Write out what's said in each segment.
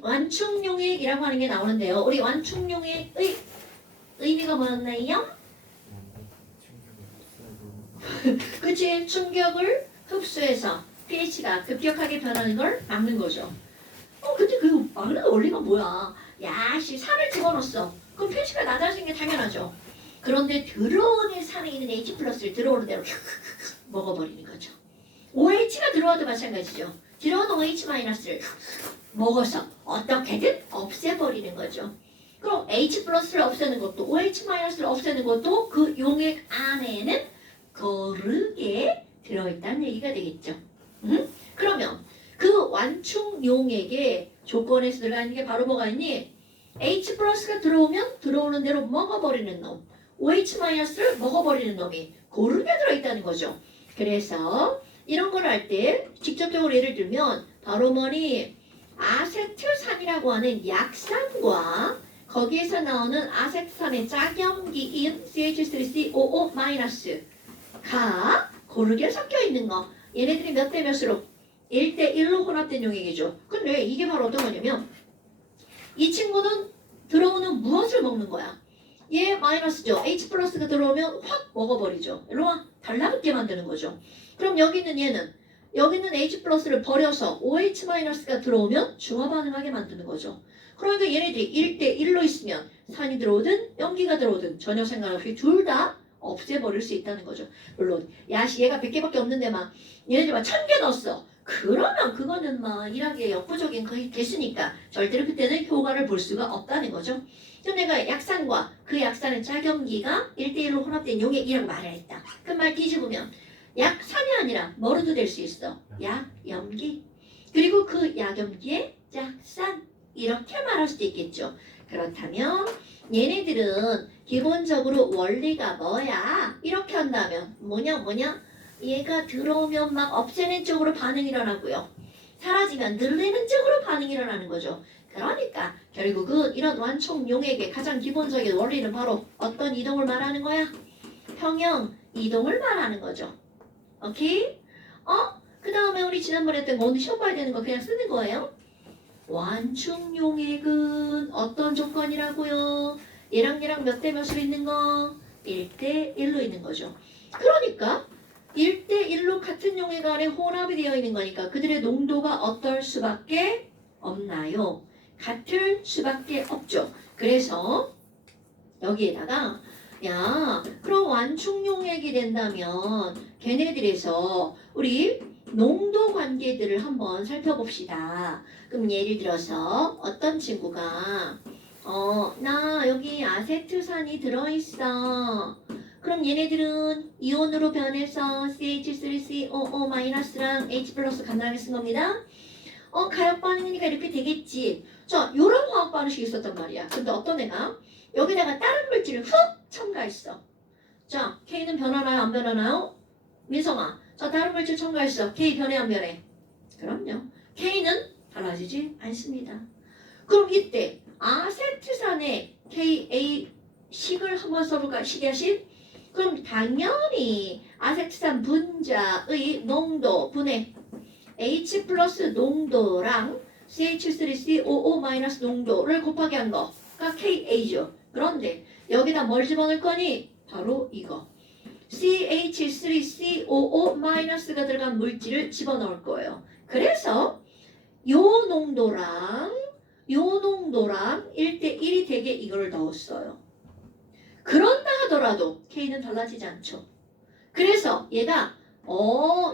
완충용액이라고 하는 게 나오는데요. 우리 완충용액의 의미가 뭐였나요? 그치? 충격을 흡수해서 pH가 급격하게 변하는 걸 막는 거죠. 근데 그 막는 원리가 뭐야? 야, 산을 집어넣었어. 그럼 pH가 낮아지는 게 당연하죠. 그런데 들어오는 산에 있는 H 플러스를 들어오는 대로 먹어버리는 거죠. OH가 들어와도 마찬가지죠. 들어오는 OH 마이너스를 먹어서 어떻게든 없애버리는 거죠. 그럼 H 플러스를 없애는 것도 OH 마이너스를 없애는 것도 그 용액 안에는 거르게 들어있다는 얘기가 되겠죠. 그러면 그 완충 용액의 조건에서 들어가는 게 바로 뭐가 있니? H 플러스가 들어오면 들어오는 대로 먹어버리는 놈, OH 마이너스를 먹어버리는 놈이 고르게 들어있다는 거죠. 그래서 이런 걸 할 때 직접적으로 예를 들면 바로 뭐니? 아세트산이라고 하는 약산과 거기에서 나오는 아세트산의 짝염기인 CH3COO-가 고르게 섞여 있는 거. 얘네들이 몇 대 몇으로? 1대1로 혼합된 용액이죠. 근데 이게 바로 어떤 거냐면 이 친구는 들어오는 무엇을 먹는 거야? 얘 마이너스죠. H 플러스가 들어오면 확 먹어버리죠. 일로 와. 달라붙게 만드는 거죠. 그럼 여기 있는 얘는 여기 있는 H 플러스를 버려서 OH 마이너스가 들어오면 중화 반응하게 만드는 거죠. 그러니까 얘네들이 1대1로 있으면 산이 들어오든 연기가 들어오든 전혀 상관없이 둘 다 없애버릴 수 있다는 거죠. 물론 야씨 얘가 100개밖에 없는데 막 얘네들 막 1000개 넣었어. 그러면 그거는 막 일하기에 역부족인 거의 됐으니까 절대로 그때는 효과를 볼 수가 없다는 거죠. 그래서 내가 약산과 그 약산의 짝염기가 1대1로 혼합된 용액이라고 말을 했다. 그 말 뒤집으면 약산이 아니라 뭐로도 될 수 있어. 약염기. 그리고 그 약염기의 짝산. 이렇게 말할 수도 있겠죠. 그렇다면 얘네들은 기본적으로 원리가 뭐야? 이렇게 한다면 뭐냐? 얘가 들어오면 막 없애는 쪽으로 반응이 일어나고요. 사라지면 늘리는 쪽으로 반응이 일어나는 거죠. 그러니까 결국은 이런 완충 용액의 가장 기본적인 원리는 바로 어떤 이동을 말하는 거야? 평형 이동을 말하는 거죠. 오케이? 그 다음에 우리 지난번에 했던 거 오늘 시험 봐야 되는 거 그냥 쓰는 거예요. 완충 용액은 어떤 조건이라고요? 얘랑 몇 대 몇으로 있는 거? 1대1로 있는 거죠. 그러니까 1대1로 같은 용액 안에 혼합이 되어 있는 거니까 그들의 농도가 어떨 수밖에 없나요? 같을 수밖에 없죠. 그래서 여기에다가 야, 그럼 완충 용액이 된다면 걔네들에서 우리 농도 관계들을 한번 살펴봅시다. 그럼 예를 들어서 어떤 친구가 나 여기 아세트산이 들어있어. 그럼 얘네들은 이온으로 변해서 CH3COO-랑 H 플러스 간단하게 쓴 겁니다. 가역 반응이니까 이렇게 되겠지. 자, 요런 화학 반응식이 있었단 말이야. 근데 어떤 애가 여기다가 다른 물질을 훅 첨가했어. 자, K는 변하나요? 안 변하나요? 민성아, 자, 다른 물질 첨가했어. K 변해 안 변해? 그럼요. K는 달라지지 않습니다. 그럼 이때 아세트산의 KA식을 한번 써볼까? 식야식? 그럼 당연히 아세트산 분자의 농도 분해 H 플러스 농도랑 CH3COO- 농도를 곱하기 한 거가 KA죠. 그런데 여기다 뭘 집어넣을 거니? 바로 이거. CH3COO-가 들어간 물질을 집어넣을 거예요. 그래서 요 농도랑 1대1이 되게 이걸 넣었어요. 그런다 하더라도 K는 달라지지 않죠. 그래서 얘가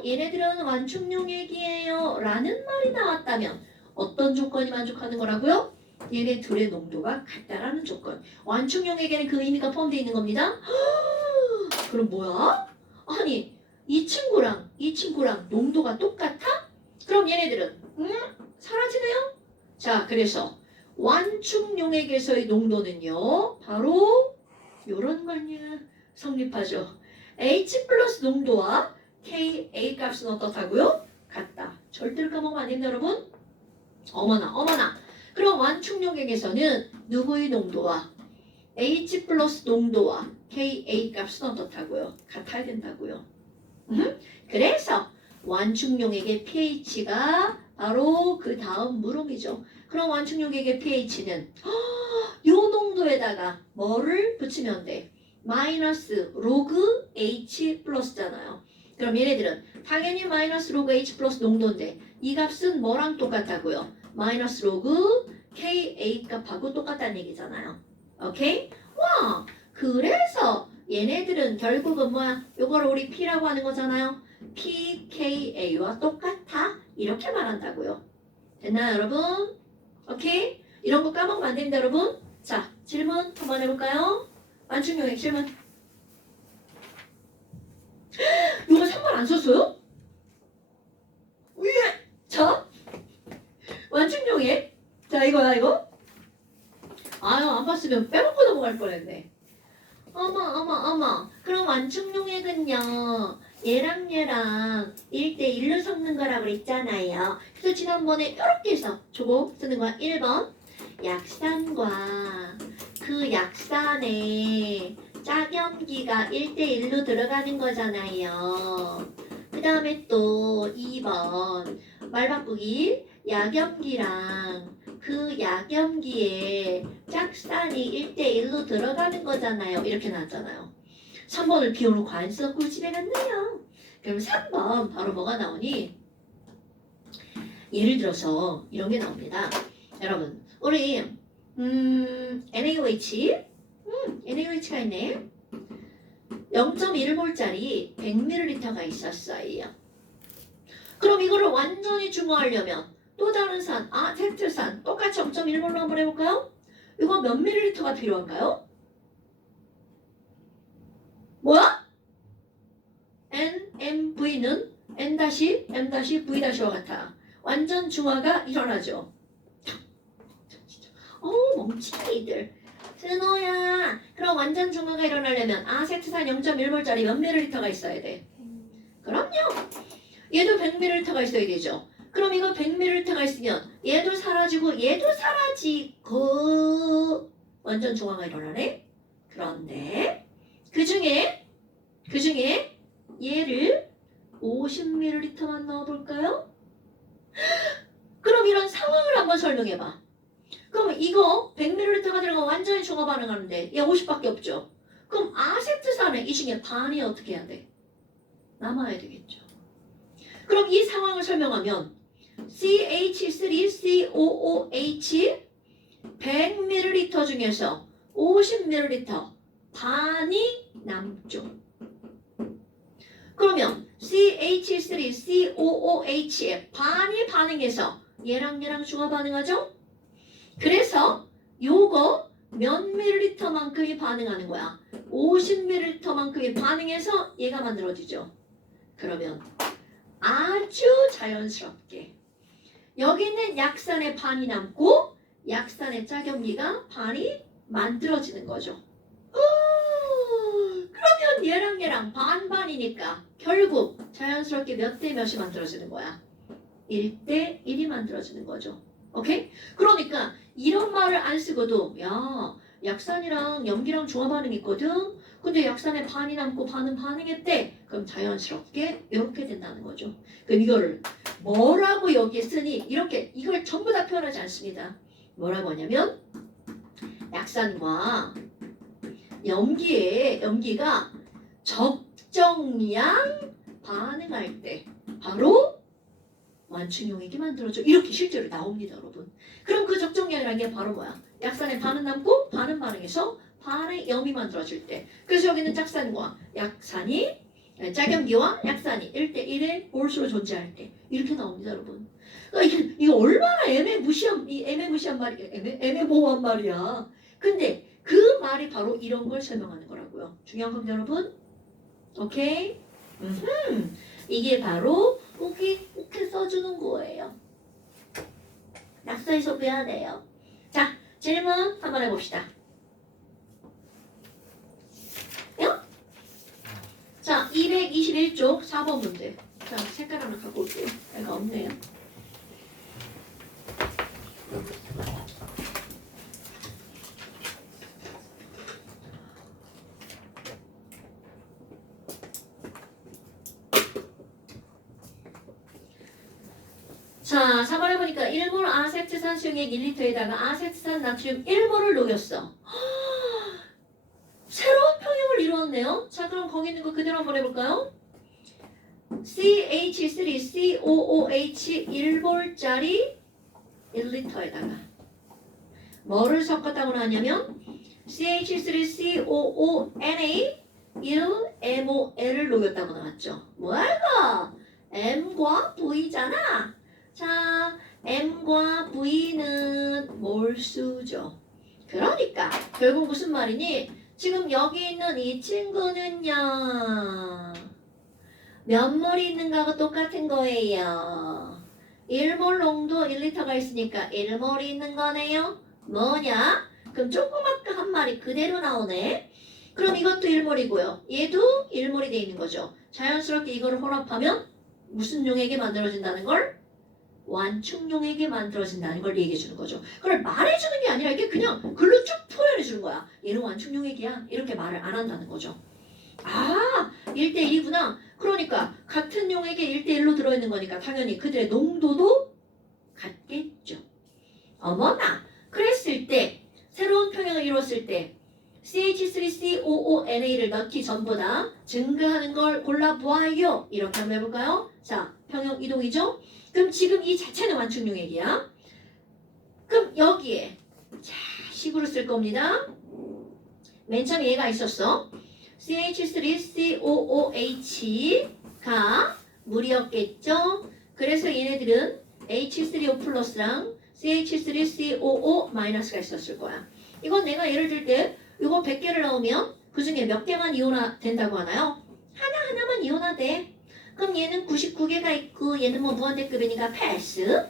얘네들은 완충 용액이에요 라는 말이 나왔다면 어떤 조건이 만족하는 거라고요? 얘네 둘의 농도가 같다라는 조건. 완충 용액에는 그 의미가 포함되어 있는 겁니다. 그럼 뭐야? 아니 이 친구랑 농도가 똑같아? 그럼 얘네들은 사라지네요? 자, 그래서 완충 용액에서의 농도는요 바로 요런 거냐 성립하죠. H 플러스 농도와 KA 값은 어떻다고요? 같다. 절대로 까먹으면 안 됩니다 여러분. 어머나. 그럼 완충 용액에서는 누구의 농도와 H 플러스 농도와 KA 값은 어떻다고요? 같아야 된다고요. 그래서 완충 용액의 pH가 바로 그 그 다음 물음이죠. 그럼 완충용액의 pH는 요 농도에다가 뭐를 붙이면 돼? 마이너스 로그 H 플러스잖아요. 그럼 얘네들은 당연히 마이너스 로그 H 플러스 농도인데 이 값은 뭐랑 똑같다고요? 마이너스 로그 KA 값하고 똑같다는 얘기잖아요. 오케이? 와, 그래서 얘네들은 결국은 뭐야? 요거를 우리 P라고 하는 거잖아요. pKa와 똑같아. 이렇게 말한다고요. 됐나요, 여러분? 오케이? 이런 거 까먹으면 안 됩니다, 여러분. 자, 질문 한번 해볼까요? 완충용액 질문. 이거 3번 안 썼어요? 왜? 자, 완충용액. 자, 이거야, 이거. 아유, 안 봤으면 빼먹고 넘어갈 뻔했네. 어머. 그럼 완충용액은요, 얘랑 1대1로 섞는 거라고 그랬잖아요. 그래서 지난번에 이렇게 해서 저거 쓰는 거야. 1번. 약산과 그 약산에 짝염기가 1대1로 들어가는 거잖아요. 그 다음에 또 2번. 말 바꾸기. 약염기랑 그 약염기에 짝산이 1대1로 들어가는 거잖아요. 이렇게 나왔잖아요. 3번을 비워놓고 안 썼고 집에 갔네요. 그럼 3번 바로 뭐가 나오니? 예를 들어서 이런 게 나옵니다. 여러분 우리 NaOH NaOH가 있네. 0.1몰짜리 100ml가 있었어요. 그럼 이거를 완전히 중화하려면 또 다른 산, 세트산 똑같이 0.1몰로 한번 해볼까요? 이거 몇 밀리리터가 필요한가요? 뭐야? NMV는 N-M-V'와 같아. 완전 중화가 일어나죠. 멍청이들. 스노야. 그럼 완전 중화가 일어나려면 아세트산 0.1몰짜리 몇 밀리리터가 있어야 돼? 그럼요. 얘도 100ml가 있어야 되죠. 그럼 이거 100ml가 있으면 얘도 사라지고 얘도 사라지고 완전 중화가 일어나네. 그런데 그 중에 얘를 50ml만 넣어볼까요? 그럼 이런 상황을 한번 설명해봐. 그럼 이거 100ml가 들어가 완전히 중화 반응하는데 얘 50밖에 없죠. 그럼 아세트산에 이 중에 반이 어떻게 해야 돼? 남아야 되겠죠. 그럼 이 상황을 설명하면 CH3COOH 100ml 중에서 50ml 반이 남죠. 그러면 CH3COOH에 반이 반응해서 얘랑 중화 반응하죠? 그래서 요거 몇 밀리리터만큼이 반응하는 거야? 50ml만큼이 반응해서 얘가 만들어지죠. 그러면 아주 자연스럽게 여기 있는 약산의 반이 남고 약산의 짝염기가 반이 만들어지는 거죠. 그러면 얘랑 반반이니까 결국 자연스럽게 몇 대 몇이 만들어지는 거야? 1대1이 만들어지는 거죠. 오케이? 그러니까 이런 말을 안 쓰고도 야 약산이랑 염기랑 중화 반응이 있거든. 근데 약산에 반이 남고 반은 반응했대. 그럼 자연스럽게 이렇게 된다는 거죠. 그럼 이거를 뭐라고 여기에 쓰니? 이렇게 이걸 전부 다 표현하지 않습니다. 뭐라고 하냐면 약산과 염기가 적정량 반응할 때 바로 완충용액이 만들어져. 이렇게 실제로 나옵니다, 여러분. 그럼 그 적정량이라는 게 바로 뭐야? 약산에 반은 남고 반은 반응해서 반의 염이 만들어질 때. 그래서 여기는 짝산과 짝염기와 약산이 1대1의 몰수로 존재할 때 이렇게 나옵니다, 여러분. 그러니까 이게 얼마나 애매무시한 말이야. 애매모호한 말이야. 근데 그 말이 바로 이런 걸 설명하는 거라고요. 중요한 겁니다, 여러분. 오케이? 이게 바로 이렇게 써주는 거예요. 낙서해서 미안해요. 자, 질문 한번 해봅시다. 자, 221쪽 4번 문제. 자, 색깔 하나 갖고 올게요. 애가 없네요. 자, 4번에 보니까 1몰 아세트산 수용액 1리터에다가 아세트산 나트륨 1몰을 녹였어. 새로운 평형을 이루었네요. 자, 그럼 거기 있는 거 그대로 한번 해볼까요? CH3COOH 1몰짜리 1리터에다가 뭐를 섞었다고 하냐면 CH3COONA 1MOL을 녹였다고 나왔죠. 뭐야 이거? M과 V잖아. 자, M과 V는 몰수죠. 그러니까 결국 무슨 말이니? 지금 여기 있는 이 친구는요. 몇 몰이 있는가가 똑같은 거예요. 1몰 농도 1리터가 있으니까 1몰이 있는 거네요. 뭐냐? 그럼 조그맣게 한 마리 그대로 나오네. 그럼 이것도 1몰이고요. 얘도 1몰이 돼 있는 거죠. 자연스럽게 이거를 혼합하면 무슨 용액이 만들어진다는 걸? 완충용액이 만들어진다는 걸 얘기해 주는 거죠. 그걸 말해주는 게 아니라 이게 그냥 글로 쭉 표현해 주는 거야. 얘는 완충용액이야. 이렇게 말을 안 한다는 거죠. 아, 1대1이구나. 그러니까 같은 용액에 1대1로 들어있는 거니까 당연히 그들의 농도도 같겠죠. 어머나, 그랬을 때 새로운 평형을 이루었을 때 CH3COONA를 넣기 전보다 증가하는 걸 골라보아요. 이렇게 한번 해볼까요? 자, 평형 이동이죠? 그럼 지금 이 자체는 완충용액이야. 그럼 여기에 자, 식으로 쓸 겁니다. 맨 처음에 얘가 있었어. CH3COOH가 물이었겠죠? 그래서 얘네들은 H3O 플러스랑 CH3COO 마이너스가 있었을 거야. 이건 내가 예를 들 때 이거 100개를 넣으면 그 중에 몇 개만 이온화 된다고 하나요? 하나하나만 이온화돼. 그럼 얘는 99개가 있고 얘는 뭐 무한대급이니까 패스.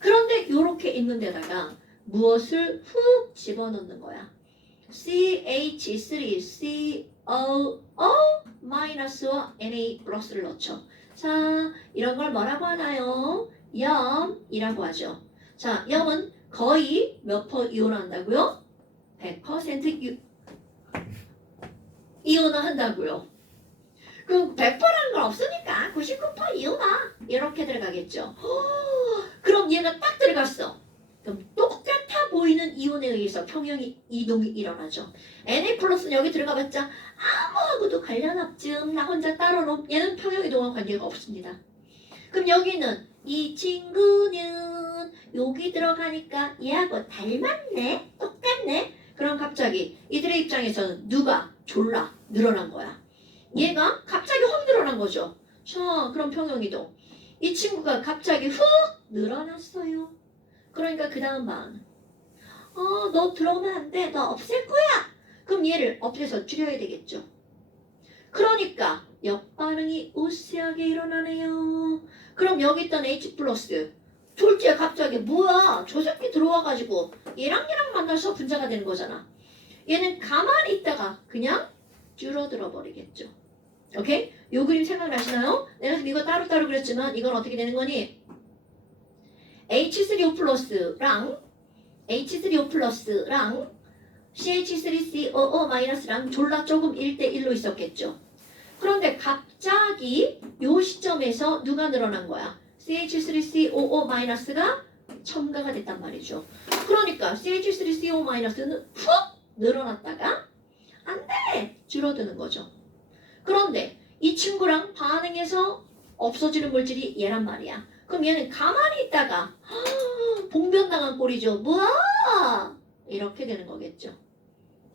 그런데 이렇게 있는 데다가 무엇을 훅 집어넣는 거야. CH3COO 마이너스와 Na 플러스를 넣죠. 자, 이런 걸 뭐라고 하나요? 염이라고 하죠. 자, 염은 거의 몇 퍼 이온화한다고요? 100% 이온화 한다고요. 그럼 100%라는 건 없으니까 99% 이온화 이렇게 들어가겠죠. 그럼 얘가 딱 들어갔어. 그럼 똑같아 보이는 이온에 의해서 평형이 이동이 일어나죠. Na 플러스는 여기 들어가봤자 아무하고도 관련 없음. 나 혼자 따로 놓. 얘는 평형 이동과 관계가 없습니다. 그럼 여기는 이 친구는 여기 들어가니까 얘하고 닮았네. 똑같네. 그럼 갑자기 이들의 입장에서는 누가 졸라 늘어난 거야. 얘가 갑자기 확 늘어난 거죠. 자, 그럼 평형이동. 이 친구가 갑자기 훅 늘어났어요. 그러니까 그 다음 반. 너 들어오면 안 돼. 너 없앨 거야. 그럼 얘를 없애서 줄여야 되겠죠. 그러니까 역반응이 우세하게 일어나네요. 그럼 여기 있던 H 플러스 둘째 갑자기 뭐야 저 새끼 들어와가지고 얘랑 만나서 분자가 되는 거잖아. 얘는 가만히 있다가 그냥 줄어들어 버리겠죠. 오케이? 요 그림 생각나시나요? 내가 지금 이거 따로따로 그렸지만 이건 어떻게 되는 거니? H3O 플러스랑 CH3COO 마이너스랑 졸라 조금 1대1로 있었겠죠. 그런데 갑자기 요 시점에서 누가 늘어난 거야? CH3COO 마이너스가 첨가가 됐단 말이죠. 그러니까 CH3COO 마이너스는 훅 늘어났다가 안 돼! 줄어드는 거죠. 그런데 이 친구랑 반응해서 없어지는 물질이 얘란 말이야. 그럼 얘는 가만히 있다가 봉변당한 꼴이죠. 뭐야? 이렇게 되는 거겠죠.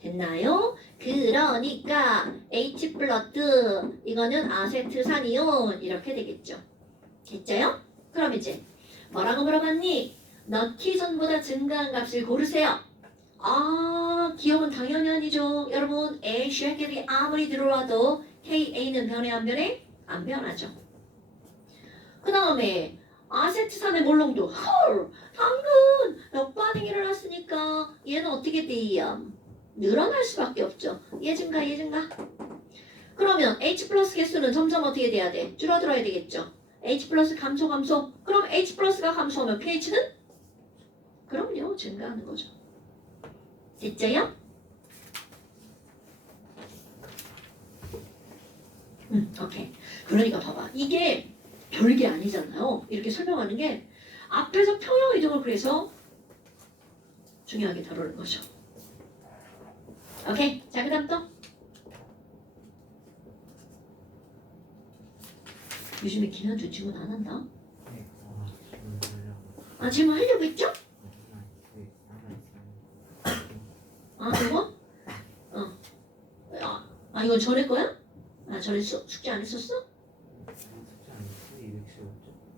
됐나요? 그러니까 H 플러스 이거는 아세트산이온 이렇게 되겠죠. 됐죠요? 그럼 이제 뭐라고 물어봤니? 넣기 전보다 증가한 값을 고르세요. 아, 기억은 당연히 아니죠. 여러분, A 쉐겔이 아무리 들어와도 KA는 변해 안 변해? 안 변하죠. 그 다음에 아세트산의 몰농도 헐! 당근! 역반응이 일어났으니까 얘는 어떻게 돼요? 늘어날 수밖에 없죠. 얘 증가. 그러면 H 플러스 개수는 점점 어떻게 돼야 돼? 줄어들어야 되겠죠. H 플러스 감소. 그럼 H 플러스가 감소하면 pH는? 그럼요. 증가하는 거죠. 됐죠요? 오케이. 그러니까 봐봐. 이게 별게 아니잖아요. 이렇게 설명하는 게 앞에서 평형 이동을 그래서 중요하게 다루는 거죠. 오케이. 자, 그 다음 또. 요즘에 기난주 질문 안 한다. 아, 질문 하려고 했죠? 아, 그거? 이거 전에 거야? 아, 전에 숙제 안 했었어?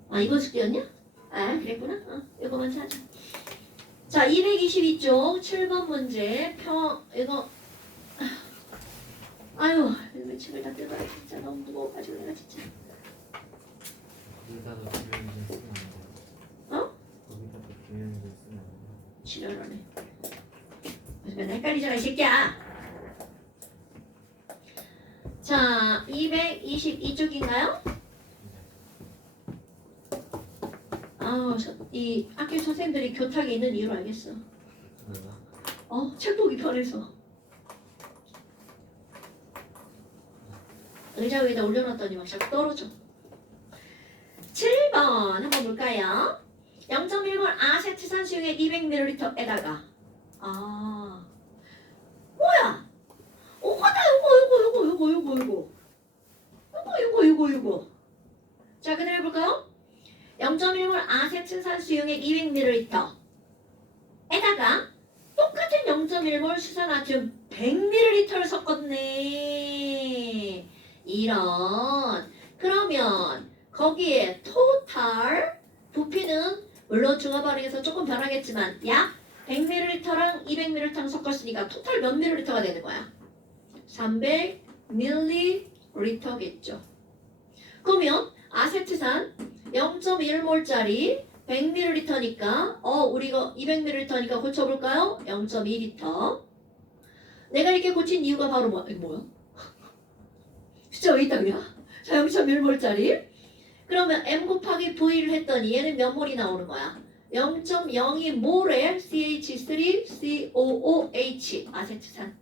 아, 이거 숙제였냐? 아, 그랬구나. 이거 먼저 하자. 자, 222쪽 7번 문제. 이거. 아유, 왜 책을 다 뜯어야 진짜 너무 무거워가지고 내가 진짜. 거기다가 김현준 쓰면 안 돼요. 어? 거기다가 김현준 쓰면 안 돼요. 지랄하네. 맨날 헷갈리잖아, 이 새끼야. 자, 222쪽인가요? 이 학교 선생님들이 교탁에 있는 이유를 알겠어. 책 보기 편해서. 의자 위에다 올려놨더니 막 자꾸 떨어져. 7번 한번 볼까요? 0.1몰 아세트산 수용액 200ml에다가 뭐야? 하다 요거. 자, 그대로 해볼까요? 0.1몰 아세트산 수용액 200ml에다가 똑같은 0.1몰 수산나트륨 100ml를 섞었네. 이런. 그러면 거기에 토탈 부피는 물론 중화 반응에서 조금 변하겠지만 약 100ml랑 200ml 섞었으니까 토탈 몇 ml가 되는 거야? 300ml겠죠. 그러면 아세트산 0.1몰짜리 100ml니까 우리가 200ml니까 고쳐볼까요? 0.2L. 내가 이렇게 고친 이유가 바로 뭐야? 진짜 왜 이따위야? 자, 0.1몰짜리. 그러면 M 곱하기 V를 했더니 얘는 몇 몰이 나오는 거야? 0.02몰의 CH3COOH 아세트산.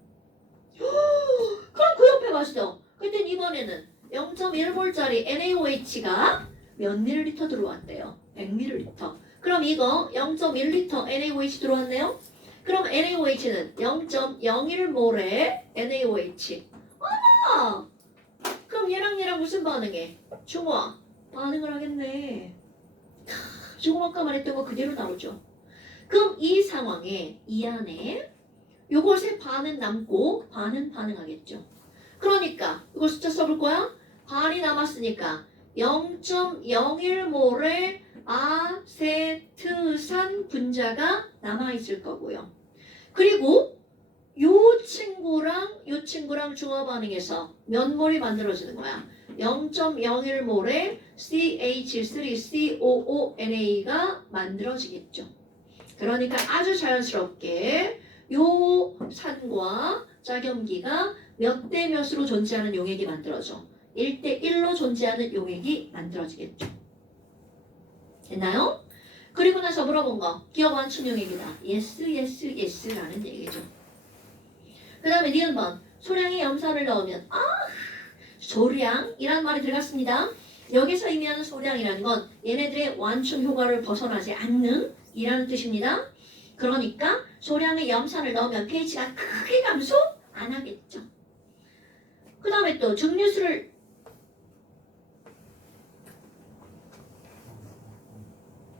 그럼 그 옆에 봤어. 그때 이번에는 0.1몰짜리 NaOH가 몇 밀리리터 들어왔대요? 100ml. 그럼 이거 0.1리터 NaOH 들어왔네요? 그럼 NaOH는 0.01몰의 NaOH. 그럼 얘랑 무슨 반응해? 중화 반응을 하겠네. 조금 아까 말했던 거 그대로 나오죠. 그럼 이 상황에 이 안에 요것에 반은 남고 반은 반응하겠죠. 그러니까 이거 숫자 써볼 거야? 반이 남았으니까 0.01몰의 아세트산 분자가 남아있을 거고요. 그리고 요 친구랑 중화 반응해서 몇 몰이 만들어지는 거야? 0.01몰의 CH3COONA가 만들어지겠죠. 그러니까 아주 자연스럽게 요 산과 짝염기가 몇 대 몇으로 존재하는 용액이 만들어져. 1대 1로 존재하는 용액이 만들어지겠죠. 됐나요? 그리고 나서 물어본 거 기억 완충 용액이다. 예스라는 얘기죠. 그 다음에 니은번 소량의 염산을 넣으면 소량이라는 말이 들어갔습니다. 여기서 의미하는 소량이라는 건 얘네들의 완충 효과를 벗어나지 않는 이라는 뜻입니다. 그러니까 소량의 염산을 넣으면 pH가 크게 감소 안 하겠죠. 그 다음에 또 증류수를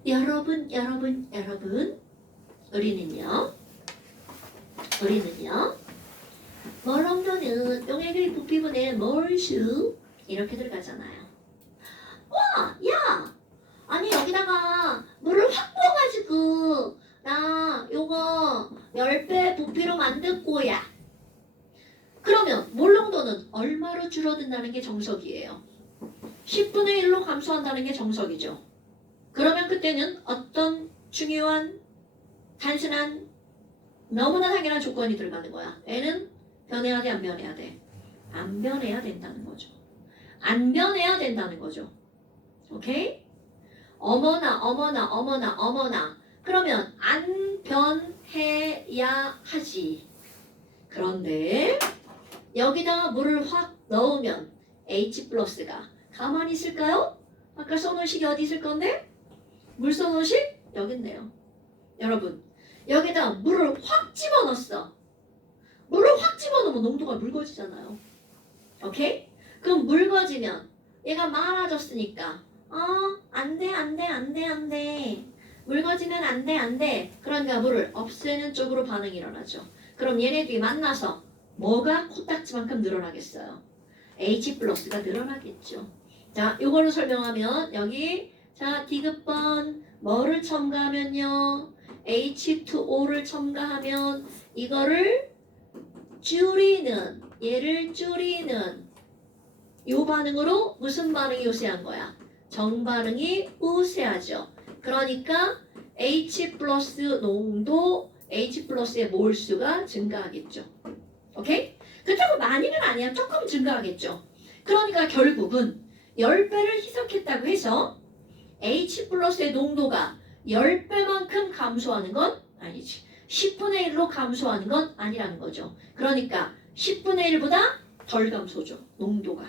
여러분 우리는요 멀렁도는 용액의 부피분의 몰수 이렇게 들어가잖아요. 야 아니 여기다가 물을 확 부어가지고 나 요거 10배 부피로 만들 거야. 그러면 몰농도는 얼마로 줄어든다는 게 정석이에요. 10분의 1로 감소한다는 게 정석이죠. 그러면 그때는 어떤 중요한 단순한 너무나 당연한 조건이 들어가는 거야. 애는 변해야 돼, 안 변해야 돼? 안 변해야 된다는 거죠. 안 변해야 된다는 거죠. 오케이? 어머나. 그러면 안 변해야 하지. 그런데 여기다가 물을 확 넣으면 H+가 가만히 있을까요? 아까 써놓은 식이 어디 있을 건데? 물소노실 여기 있네요. 여러분 여기다 물을 확 집어넣었어. 물을 확 집어넣으면 농도가 묽어지잖아요. 오케이? 그럼 묽어지면 얘가 많아졌으니까 안돼. 묽어지면 안돼. 그러니까 물을 없애는 쪽으로 반응이 일어나죠. 그럼 얘네들이 만나서 뭐가 코딱지만큼 늘어나겠어요? H 플러스가 늘어나겠죠. 자, 요거를 설명하면 여기 자 디귿번 뭐를 첨가하면요? H2O를 첨가하면 이거를 얘를 줄이는 요 반응으로 무슨 반응이 우세한 거야? 정반응이 우세하죠. 그러니까 H 플러스 농도, H 플러스의 몰수가 증가하겠죠. 오케이? 그렇다고 많이는 아니야. 조금 증가하겠죠. 그러니까 결국은 10배를 희석했다고 해서 H 플러스의 농도가 10배만큼 감소하는 건 아니지. 10분의 1로 감소하는 건 아니라는 거죠. 그러니까 10분의 1보다 덜 감소죠. 농도가.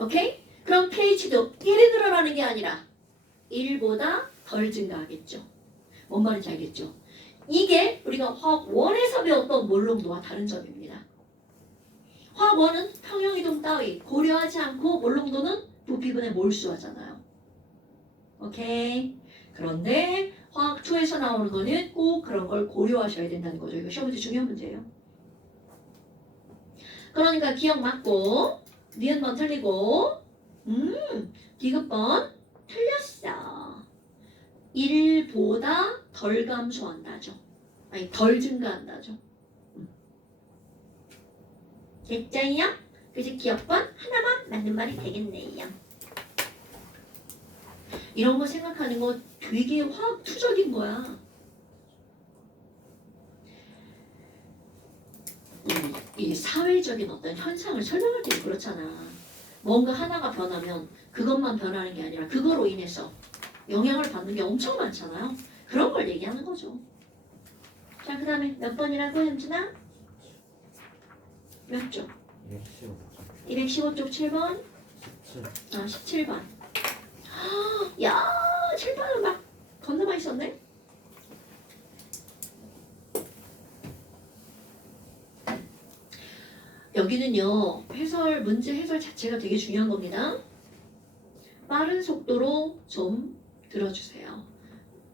오케이? 그럼 pH도 1이 늘어나는 게 아니라 1보다 덜 증가하겠죠. 뭔 말인지 알겠죠? 이게 우리가 화학 1에서 배웠던 몰농도와 다른 점입니다. 화학 1은 평형이동 따위 고려하지 않고 몰농도는 부피분의 몰수하잖아요. 오케이? 그런데 화학 2에서 나오는 거는 꼭 그런 걸 고려하셔야 된다는 거죠. 이거 시험 문제 중요한 문제예요. 그러니까 기억 맞고 니은번 틀리고 디귿번 틀렸어. 1보다 덜 감소한다죠. 아니 덜 증가한다죠. 됐죠요? 그래서 기억번 하나만 맞는 말이 되겠네요. 이런 거 생각하는 거 되게 화학 투적인 거야. 이 사회적인 어떤 현상을 설명할 때 그렇잖아. 뭔가 하나가 변하면 그것만 변하는 게 아니라 그거로 인해서 영향을 받는 게 엄청 많잖아요. 그런 걸 얘기하는 거죠. 자, 그 다음에 몇 번이라고 현준아? 몇 쪽? 215쪽 7번? 17번. 야, 7번은 막 겁나 많이 썼네? 여기는요, 문제 해설 자체가 되게 중요한 겁니다. 빠른 속도로 좀 들어주세요.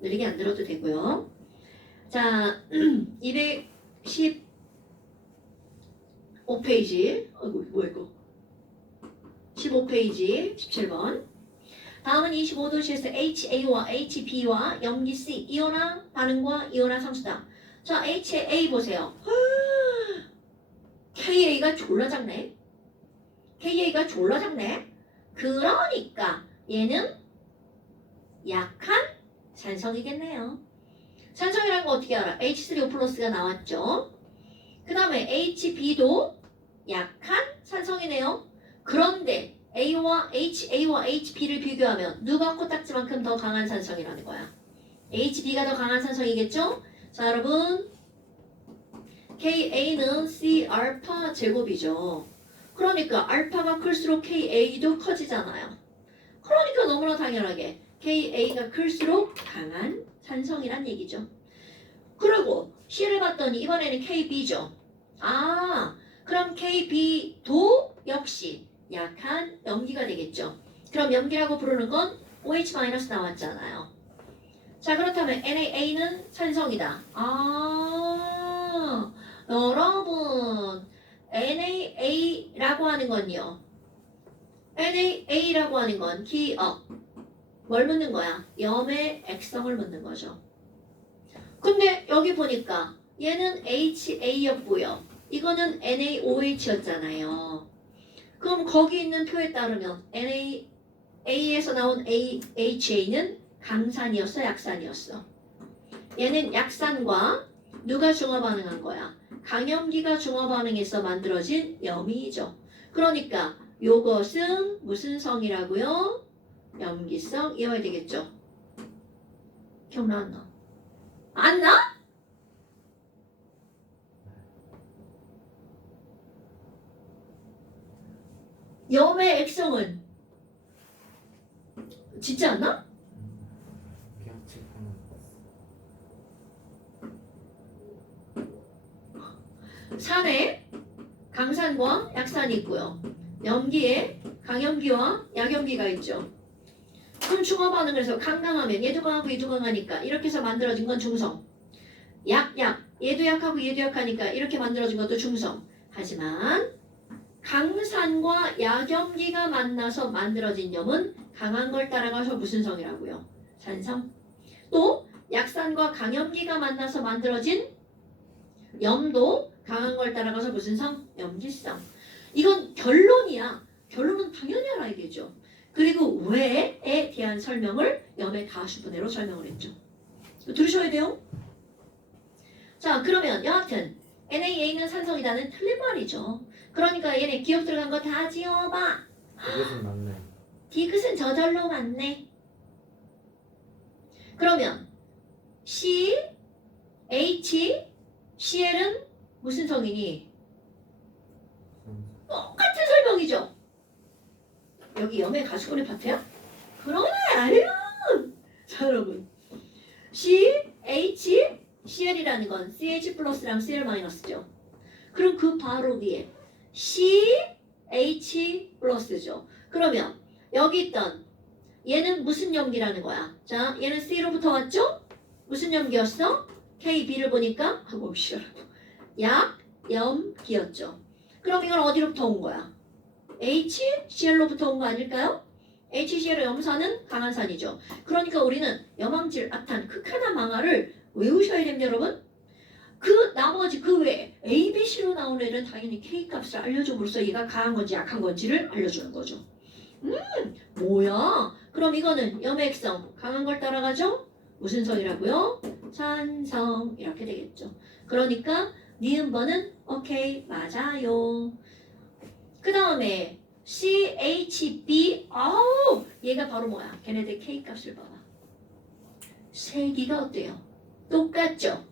느리게 안 들어도 되고요. 자, 215페이지. 아이고, 뭐야 이거. 15페이지, 17번. 다음은 25도시에서 HA와 HB와 염기 C, 이온화 반응과 이온화 상수다. 자, HA 보세요. KA가 졸라 작네. KA가 졸라 작네. 그러니까 얘는 약한 산성이겠네요. 산성이라는 거 어떻게 알아? H3O 플러스가 나왔죠. 그 다음에 HB도 약한 산성이네요. 그런데 HA와 HB를 비교하면 누가 코딱지만큼 더 강한 산성이라는 거야? HB가 더 강한 산성이겠죠? 자, 여러분 KA는 C 알파 제곱이죠. 그러니까 알파가 클수록 KA도 커지잖아요. 그러니까 너무나 당연하게 KA가 클수록 강한 산성이란 얘기죠. 그리고 C를 봤더니 이번에는 KB죠. 그럼 KB도 역시 약한 염기가 되겠죠. 그럼 염기라고 부르는 건 OH- 나왔잖아요. 자, 그렇다면 NaA는 산성이다. 여러분 NaA라고 하는 건요. NaA라고 하는 건 기억. 뭘 묻는 거야? 염의 액성을 묻는 거죠. 근데 여기 보니까 얘는 HA였고요. 이거는 NaOH였잖아요. 그럼 거기 있는 표에 따르면 NaA에서 나온 HA는 강산이었어, 약산이었어? 얘는 약산과 누가 중화 반응한 거야? 강염기가 중화 반응해서 만들어진 염이죠. 그러니까 요것은 무슨 성이라고요? 염기성 이어야 되겠죠. 기억나 안 나? 안 나? 염의 액성은 진짜 안 나? 산에 강산과 약산이 있고요. 염기에 강염기와 약염기가 있죠. 그럼 중화 반응을 해서 강강하면 얘도 강하고 얘도 강하니까 이렇게 해서 만들어진 건 중성. 얘도 약하고 얘도 약하니까 이렇게 만들어진 것도 중성. 하지만 강산과 약염기가 만나서 만들어진 염은 강한 걸 따라가서 무슨 성이라고요? 산성. 또 약산과 강염기가 만나서 만들어진 염도 강한 걸 따라가서 무슨 성? 염기성. 이건 결론이야. 결론은 당연히 알아야 되죠. 그리고 왜에 대한 설명을 염의 가수분해로 설명을 했죠. 이거 들으셔야 돼요. 자, 그러면 여하튼 NaA는 산성이다는 틀린 말이죠. 그러니까 얘네 기억 들어간 거 다 지워봐. 이것은 맞네. 디귿은 저절로 맞네. 그러면 C, H, Cl은 무슨 성이니? 똑같은 설명이죠. 여기 염의 가수분해 파트야? 그러네, 아니요. 자, 여러분. C, H, Cl이라는 건 CH 플러스랑 Cl 마이너스죠. 그럼 그 바로 위에 C, H 플러스죠. 그러면 여기 있던 얘는 무슨 염기라는 거야? 자, 얘는 C로부터 왔죠? 무슨 염기였어? KB를 보니까 하고 시라고 약염기였죠. 그럼 이건 어디로부터 온 거야? HCl로부터 온 거 아닐까요? HCl의 염산은 강한 산이죠. 그러니까 우리는 염황질, 악탄, 극하나 망화를 외우셔야 됩니다, 여러분. 그 나머지 그 외에 ABC로 나오는 애는 당연히 K값을 알려줌으로써 얘가 강한 건지 약한 건지를 알려주는 거죠. 뭐야? 그럼 이거는 염의 액성 강한 걸 따라가죠? 무슨 성이라고요? 산성 이렇게 되겠죠. 그러니까 니은번은 오케이 맞아요. 그 다음에 CHB 아우 얘가 바로 뭐야? 걔네들 K값을 봐봐. 세기가 어때요? 똑같죠?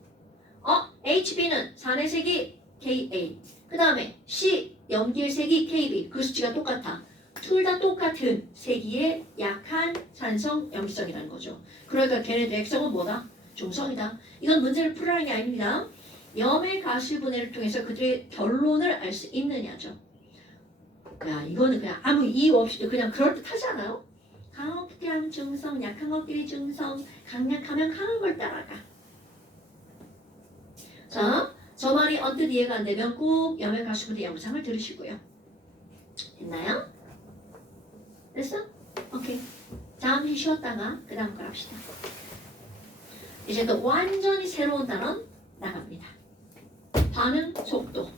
HB는 산의 세기 KA 그 다음에 C 염기의 세기 KB 그 수치가 똑같아. 둘 다 똑같은 세기의 약한 산성 염기성이라는 거죠. 그러니까 걔네들 액성은 뭐다? 중성이다. 이건 문제를 풀라는 게 아닙니다. 염의 가수분해를 통해서 그들의 결론을 알 수 있느냐죠. 야 이거는 그냥 아무 이유 없이도 그냥 그럴듯하지 않아요? 강한 것끼리 하면 중성, 약한 것끼리 중성, 강약하면 강한 걸 따라가. 자, 저 말이 언뜻 이해가 안 되면 꼭 염의 가수분해 영상을 들으시고요. 됐나요? 됐어? 오케이. 잠시 쉬었다가 그 다음 걸 합시다. 이제 또 완전히 새로운 단원 나갑니다. 반응 속도.